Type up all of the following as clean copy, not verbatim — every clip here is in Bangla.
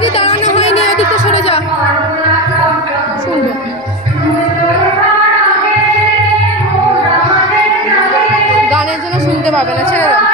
দিদি দাঁড়ানো হয়নি, ওদিকে সরে যা, শুনবে গানের জন্য শুনতে পাবে না, ছেড়ে দাও।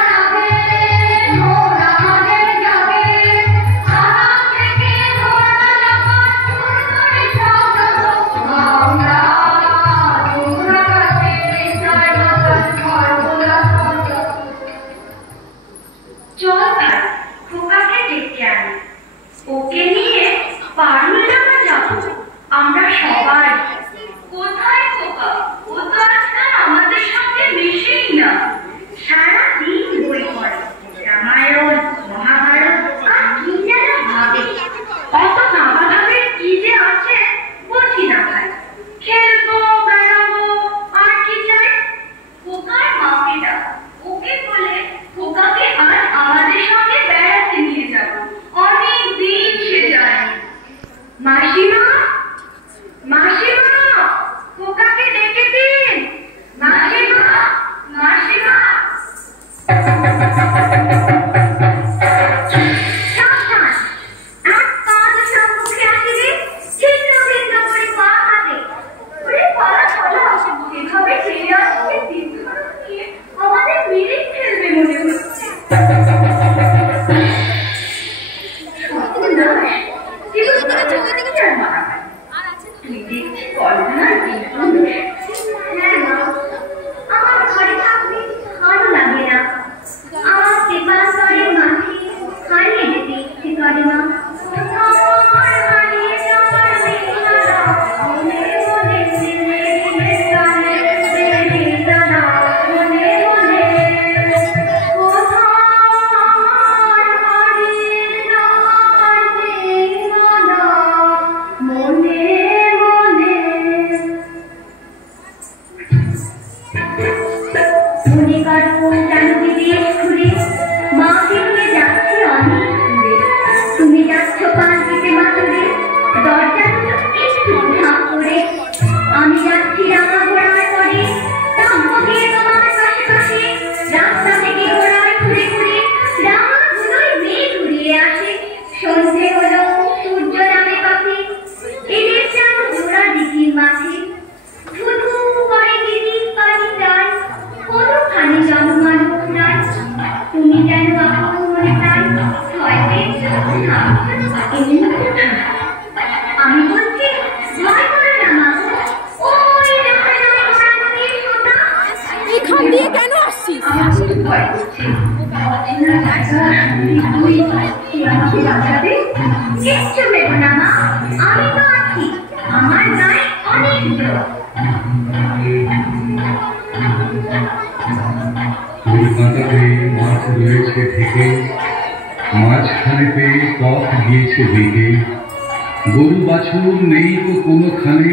গরু বাছুর নেই তো কোনোখানে,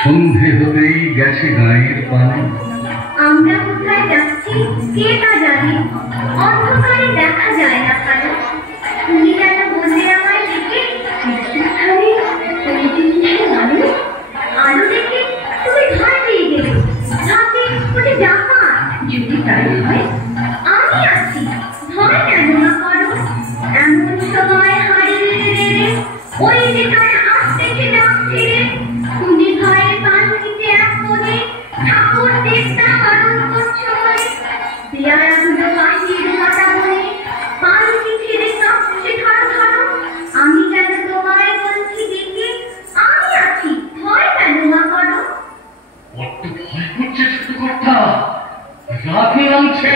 সন্ধে হতেই গেছে গায়ের পানে। আমরা কোথায় যাচ্ছি কে তা জানি, অন্ধকারে দেখা যায় না কারো। তুমি কেন বললে আমায় ডেকে আলো দেখে তুমি ভয় পেয়ে গেলে, ভাবতে ওটা ডাকাত। যদি তাই হয় আমি আছি, ভয় কেন না করো। এমন সময় হারিয়ে ওই যে তারা আসতেছে ডাকছে, তুমি ভয়ে পাঞ্চিতে এক কোণে ঠাকুর দেবতা পালন করছো বলে। পেয়ারাগুলো পাখির মাথা বলে পাঞ্চি ছেড়ে কাঁপছে ধরো ধরো। আমি কেন তোমায় বলছি দেখে আমি আছি, ভয় কেন না করো। বড্ড ভয় করছে ছোট কর্তা, রাতে আনছে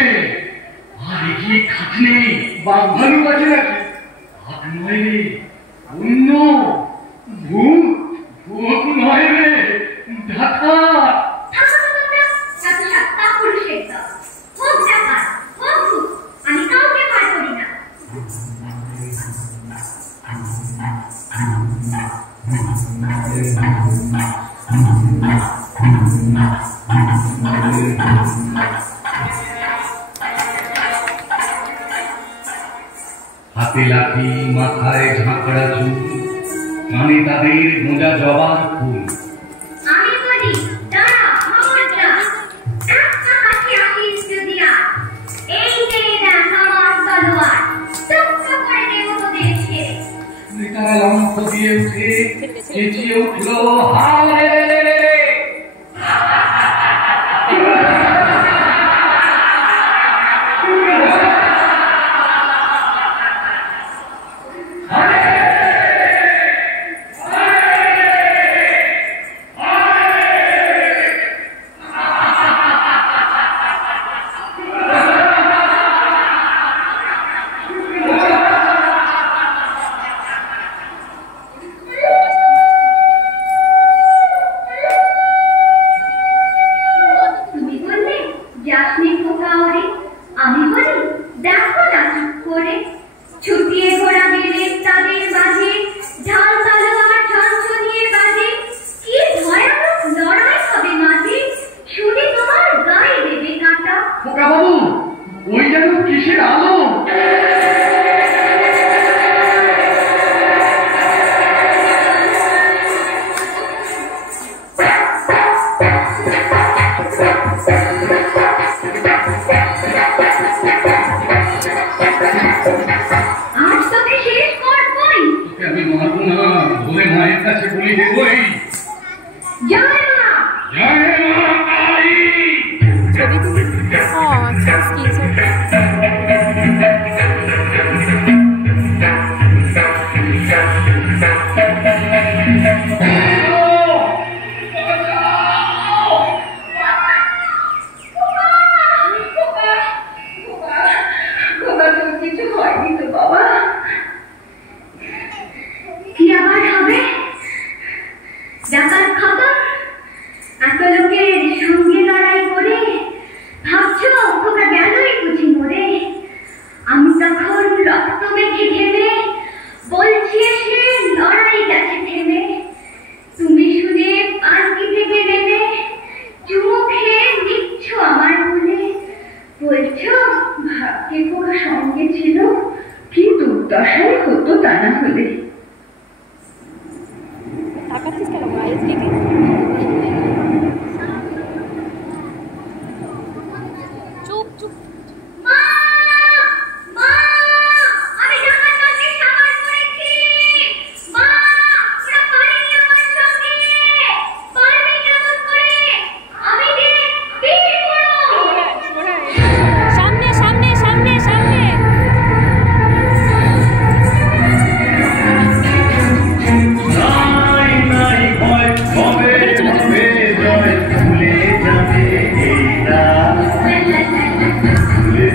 আর এগিয়ে খাটলে বাঘ ভালু কাছে নাকি। বাঘ নয় রে, অন্য ভূত, ভূত নয় রে, ডাকাত। আমি কাউকে ভয় করি না। হাতে লাঠি, মাথায় ঝাঁকড়া চুল, কানে তাদের গোঁজা জবার ফুল। আমি বলি দাঁড়া, খবরটা একটা কাছে আসিস যদি আর, এই যে দেখ আমার তলোয়ার, টুকরো করে দেবো তোদেরকে। তারা লম্ফ দিয়ে উঠে চেঁচিয়ে উঠল, হায়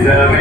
যাবে